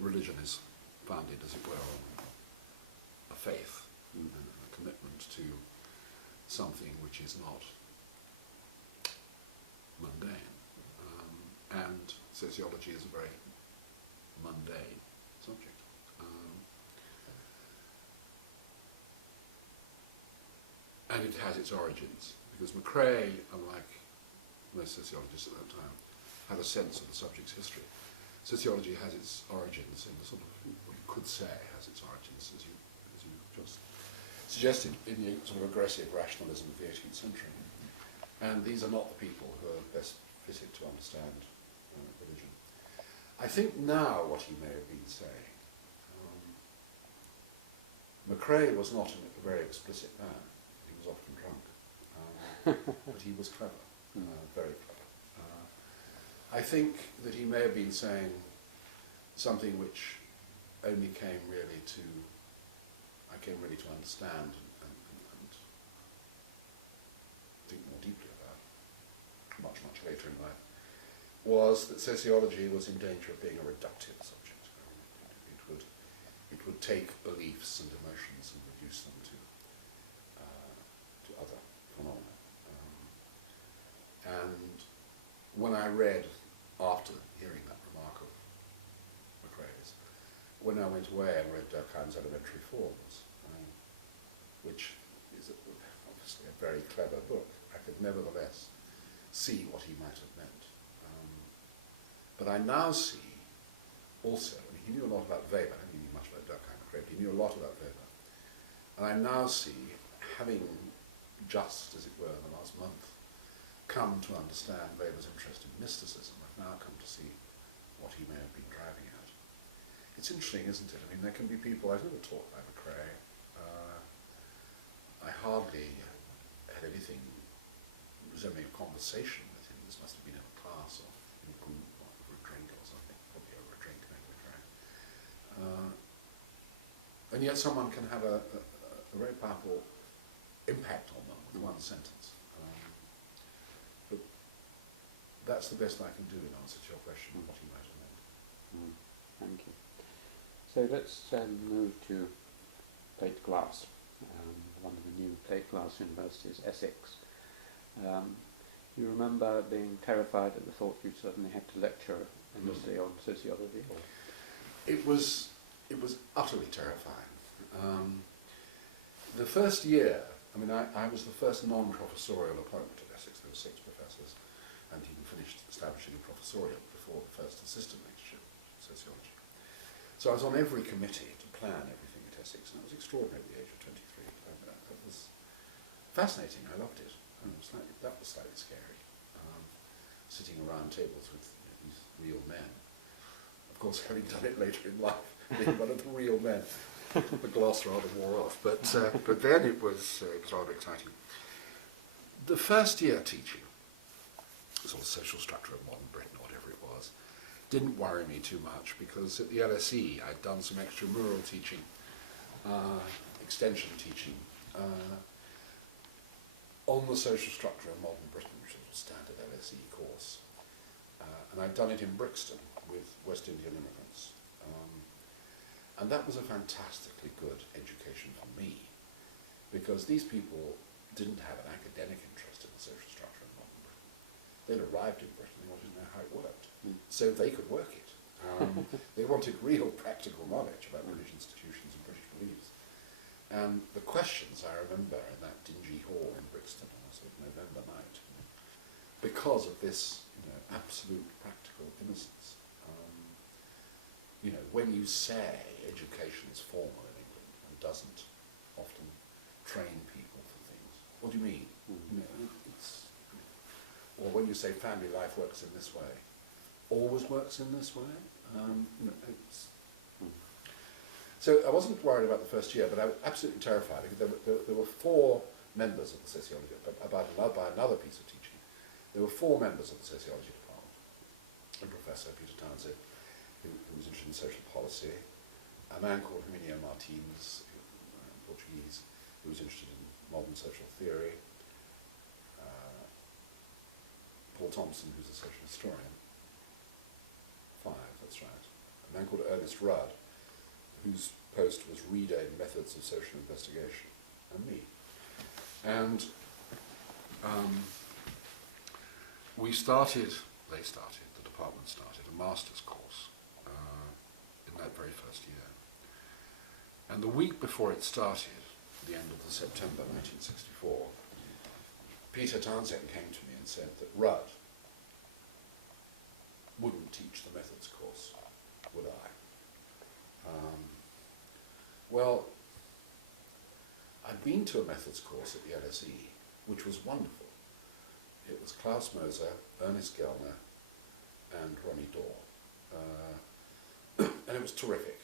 religion is founded, as it were, on a faith and a commitment to something which is not mundane. And sociology is a very mundane subject. And it has its origins, because Macrae, unlike most sociologists at that time, had a sense of the subject's history. Sociology has its origins in the sort of, what you could say has its origins, as you just suggested, in the sort of aggressive rationalism of the 18th century. And these are not the people who are best fitted to understand religion. I think now what he may have been saying, Macrae was not a very explicit man. He was often drunk, but he was clever, very clever. I think that he may have been saying something which only came really to understand and think more deeply about much later in life, was that sociology was in danger of being a reductive subject. It would take beliefs and emotions and reduce them to other phenomena. And when I read, after hearing that remark of Macrae's, when I went away and read Durkheim's Elementary Forms, which is obviously a very clever book, I could nevertheless see what he might have meant. But I now see also, I mean, he knew a lot about Weber, I didn't know much about Durkheim, but he knew a lot about Weber. And I now see, having just, as it were, in the last month, come to understand Weber's interest in mysticism, I've now come to see what he may have been driving at. It's interesting, isn't it? I mean, there can be people, I've never taught by Macrae. I hardly had anything resembling a conversation with him. This must have been in a class or in a group or over a drink or something, probably over a drink, maybe Macrae. And yet someone can have a very powerful impact on them with one sentence. But that's the best I can do in answer to your question of what he might have meant. Thank you. So let's move to plate glass. One of the new plate glass universities, Essex. You remember being terrified at the thought you suddenly had to lecture endlessly on sociology? Or? It was utterly terrifying. The first year, I mean, I was the first non-professorial appointment at Essex. There were 6 professors, and he finished establishing a professoriate before the first assistant lectureship in sociology. So I was on every committee to plan everything at Essex, and it was extraordinary at the age of 23. That was fascinating. I loved it. That was slightly scary. Sitting around tables with these real men. Of course, having done it later in life, being one of the real men, the gloss rather wore off. But then it was rather exciting. The first year teaching, sort of social structure of modern Britain, or whatever it was, didn't worry me too much, because at the LSE I'd done some extramural teaching, extension teaching, on the social structure of modern Britain, which is a standard LSE course. And I'd done it in Brixton with West Indian immigrants. And that was a fantastically good education for me, because these people didn't have an academic interest in the social structure of modern Britain. They'd arrived in Britain, they wanted to know how it worked, so they could work it. They wanted real practical knowledge about British institutions and British beliefs. And the questions I remember in that dingy hall in Brixton on a sort of November night, because of this, absolute practical innocence. When you say education is formal in England and doesn't often train people for things, what do you mean? Or when you say family life works in this way, always works in this way. So I wasn't worried about the first year, but I was absolutely terrified because there were 4 members of the sociology, by another piece of teaching, there were 4 members of the sociology department. A professor, Peter Townsend, who was interested in social policy, a man called Herminio Martins, Portuguese, who was interested in modern social theory, Paul Thompson, who's a social historian, 5, that's right, a man called Ernest Rudd, whose post was Reader in Methods of Social Investigation, and me. And the department started a master's course in that very first year. And the week before it started, the end of September 1964, Peter Townsend came to me and said that Rudd wouldn't teach the methods course, would I? Well, I'd been to a methods course at the LSE, which was wonderful. It was Klaus Moser, Ernest Gellner, and Ronnie Dorr. And it was terrific.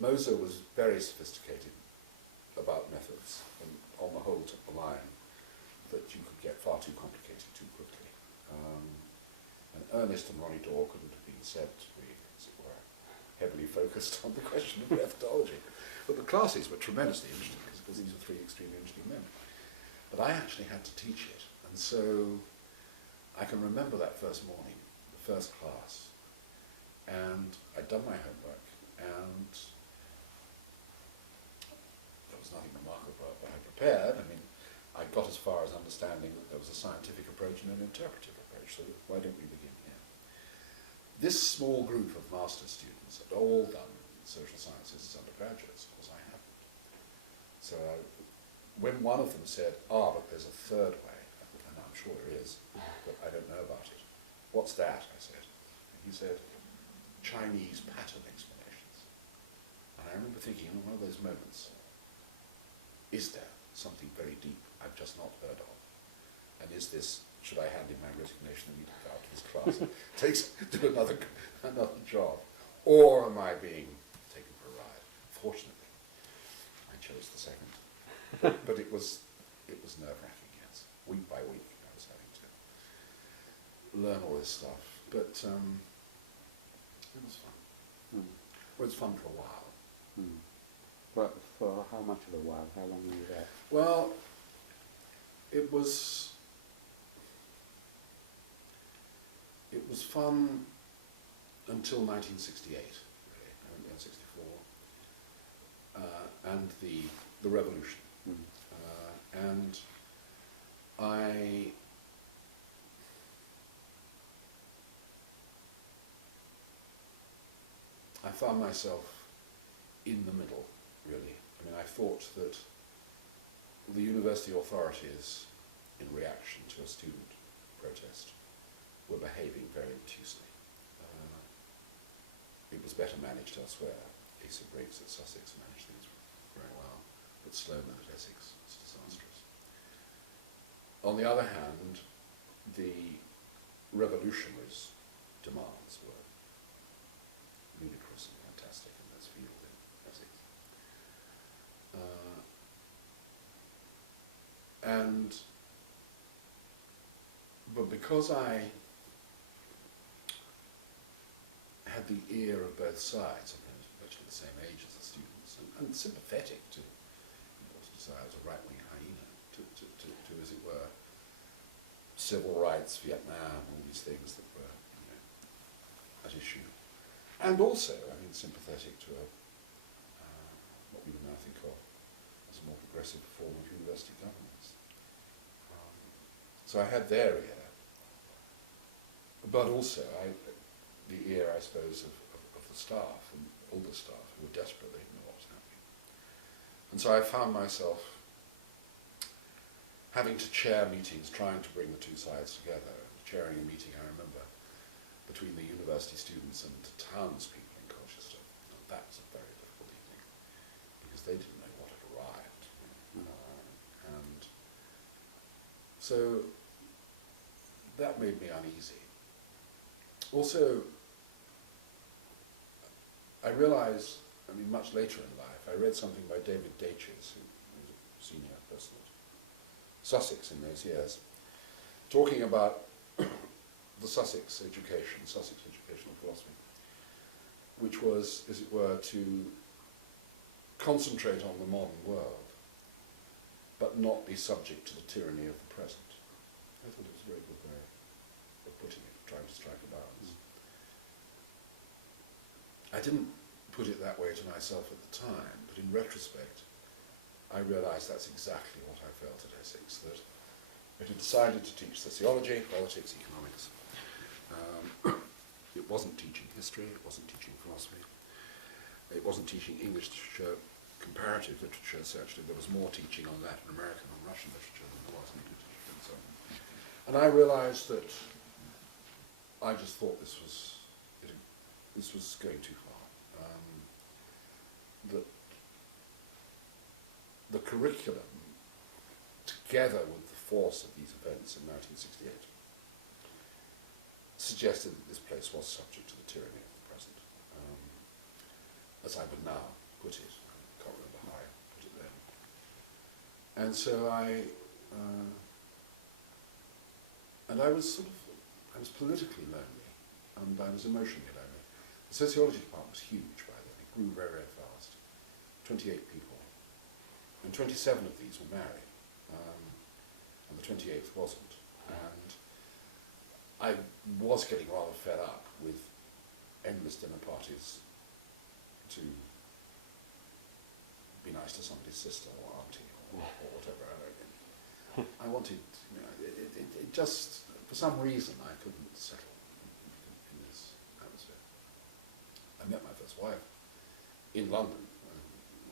Moser was very sophisticated about methods, and on the whole took the line that you could get far too complicated too quickly. And Ernest and Ronnie Dorr couldn't have been said to be, as it were, heavily focused on the question of methodology. But the classes were tremendously interesting because these were 3 extremely interesting men. But I actually had to teach it, and so I can remember that first morning, the first class, and I'd done my homework, and there was nothing remarkable about what I prepared. I mean, I got as far as understanding that there was a scientific approach and an interpretive approach, so why don't we begin here? This small group of master's students had all done social sciences as undergraduates, of course I hadn't. So when one of them said, but there's a third way, and I'm sure there is, but I don't know about it. What's that? I said. And he said, Chinese pattern explanations. And I remember thinking, in one of those moments, is there something very deep I've just not heard of? And is this, should I hand in my resignation and go out to this class and do another job? Or am I being taken for a ride? Fortunately, I chose the second. But it was nerve-wracking, yes. Week by week I was having to learn all this stuff. But it was fun. Well, it was fun for a while. But for how much of a while? How long were you there? Well, it was fun until 1968, really. I went there in 64, and the revolution. And I found myself in the middle, really. I mean, I thought that the university authorities, in reaction to a student protest, were behaving very obtusely. It was better managed elsewhere. Asa Briggs at Sussex managed things very well, but Sloman at Essex was disastrous. On the other hand, the revolutionaries' demands were ludicrous and fantastic in this field in Essex. But because I had the ear of both sides, I was virtually the same age as the students, and sympathetic to desires of right-wing hyena, to, as it were, civil rights, Vietnam, all these things that were at issue. And also, I mean, sympathetic to what we would now think of as a more progressive form of university governance. So I had their ear, but also the ear, I suppose, of the staff, and all the staff who were desperately ignored what was happening. And so I found myself having to chair meetings, trying to bring the two sides together. Chairing a meeting, I remember, between the university students and townspeople in Colchester. And that was a very difficult evening, because they didn't know what had arrived. And so that made me uneasy. Also, I realised, I mean, much later in life, I read something by David Daches, who was a senior person at Sussex in those years, talking about the Sussex educational philosophy, which was, as it were, to concentrate on the modern world, but not be subject to the tyranny of the present. I thought it was a very good way of putting it, trying to strike a balance. I didn't put it that way to myself at the time, but in retrospect, I realised that's exactly what I felt at Essex, that it had decided to teach sociology, politics, economics. It wasn't teaching history, it wasn't teaching philosophy, it wasn't teaching English literature, comparative literature essentially. There was more teaching on Latin American and Russian literature than there was on English literature and so on. And I realised that I just thought this was going too far. That the curriculum, together with the force of these events in 1968, suggested that this place was subject to the tyranny of the present, as I would now put it. I can't remember how I put it then. And so I was politically lonely, and I was emotionally lonely. The sociology department was huge by then. It grew very, very fast. 28 people. And 27 of these were married, and the 28th wasn't. And I was getting rather fed up with endless dinner parties to be nice to somebody's sister or auntie or whatever. I wanted, it just, for some reason, I couldn't settle in this atmosphere. I met my first wife in London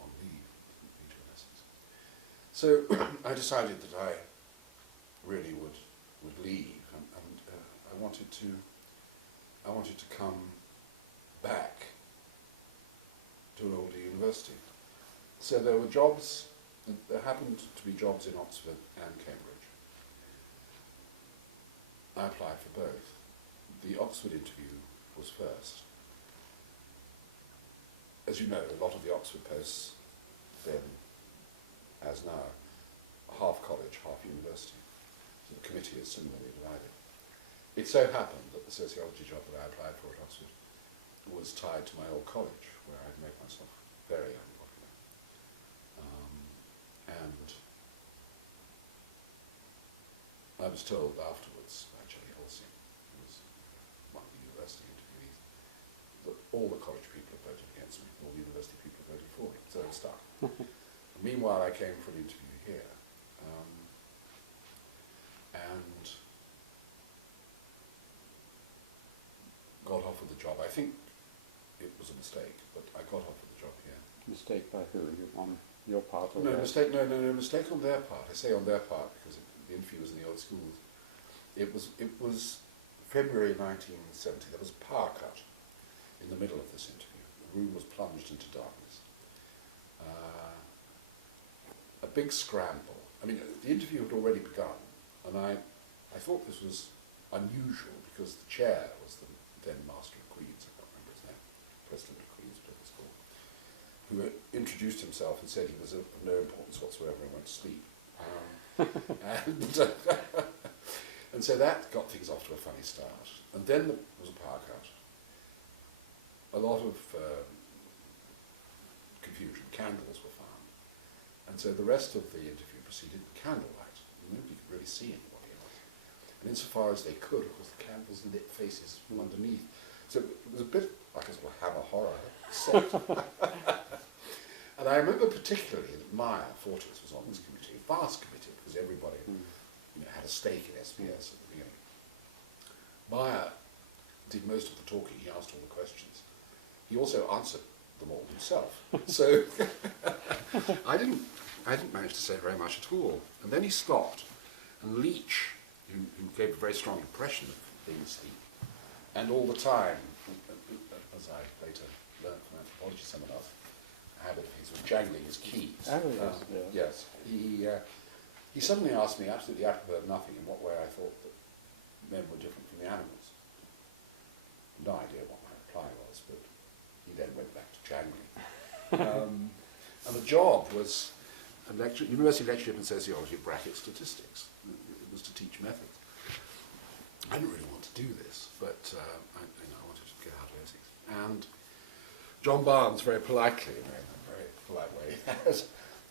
on leave to Essex. So I decided that I really would leave, and I wanted to come back to an older university. So there were jobs. There happened to be jobs in Oxford and Cambridge. I applied for both. The Oxford interview was first. As you know, a lot of the Oxford posts then, as now, are half college, half university. So the committee is similarly divided. It so happened that the sociology job that I applied for at Oxford was tied to my old college, where I'd made myself very unpopular. And I was told afterwards by Geoffrey Hawthorn, who was one of the university interviewees, that all the college people had voted against me, all the university people had voted for me, so I was stuck. Meanwhile, I came for an interview here, and got offered the job. I think it was a mistake, but I got offered the job here. Mistake by who? On your part or No, theirs? mistake on their part. I say on their part because the interview was in the old schools. It was February 1970. There was a power cut in the middle of this interview. The room was plunged into darkness. A big scramble. I mean, the interview had already begun, and I thought this was unusual because the chair was the then Master of Queen's, I can't remember his name, President of Queen's Political School, who introduced himself and said he was of no importance whatsoever and went to sleep. And so that got things off to a funny start. And then there was a power cut. A lot of confusion. Candles were found. And so the rest of the interview proceeded with candlelight. Nobody could really see anybody else. And insofar as they could, of course, the candles lit faces from underneath. So it was a bit like a sort of Hammer horror set. And I remember particularly that Meyer, Fortis, was on this committee, a vast committee, because everybody had a stake in SBS at the beginning. Meyer did most of the talking, he asked all the questions. He also answered them all himself. So I didn't manage to say very much at all. And then he stopped, and Leach, who gave a very strong impression of being asleep, and all the time, as I later learned from anthropology seminars, a habit of his was jangling his keys. Oh, yes, Yes. He suddenly asked me, absolutely out of nothing, in what way I thought that men were different from the animals. No idea what my reply was, but he then went back to jangling. And the job was a university lectureship in sociology / statistics. It was to teach methods. I didn't really want to do this, but I wanted to get out of Essex. And John Barnes, very politely, in a very polite way,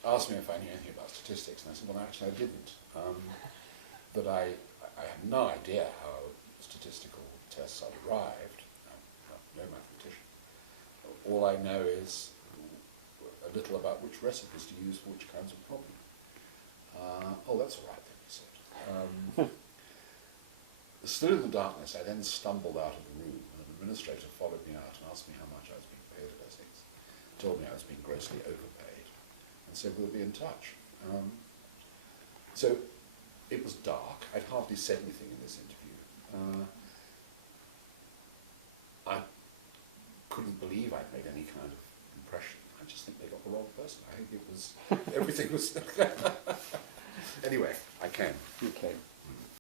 asked me if I knew anything about statistics, and I said, well, actually I didn't. That I have no idea how statistical tests are derived. I'm no mathematician. All I know is a little about which recipes to use for which kinds of problem. Oh, that's all right then, he said. Still in the darkness, I then stumbled out of the room, and an administrator followed me out and asked me how much I was being paid at Essex, told me I was being grossly overpaid, and said we'll be in touch. So it was dark. I'd hardly said anything in this interview. I couldn't believe I'd made any kind of impression. I just think they got the wrong person. I think it was, everything was... Anyway, I came. You came.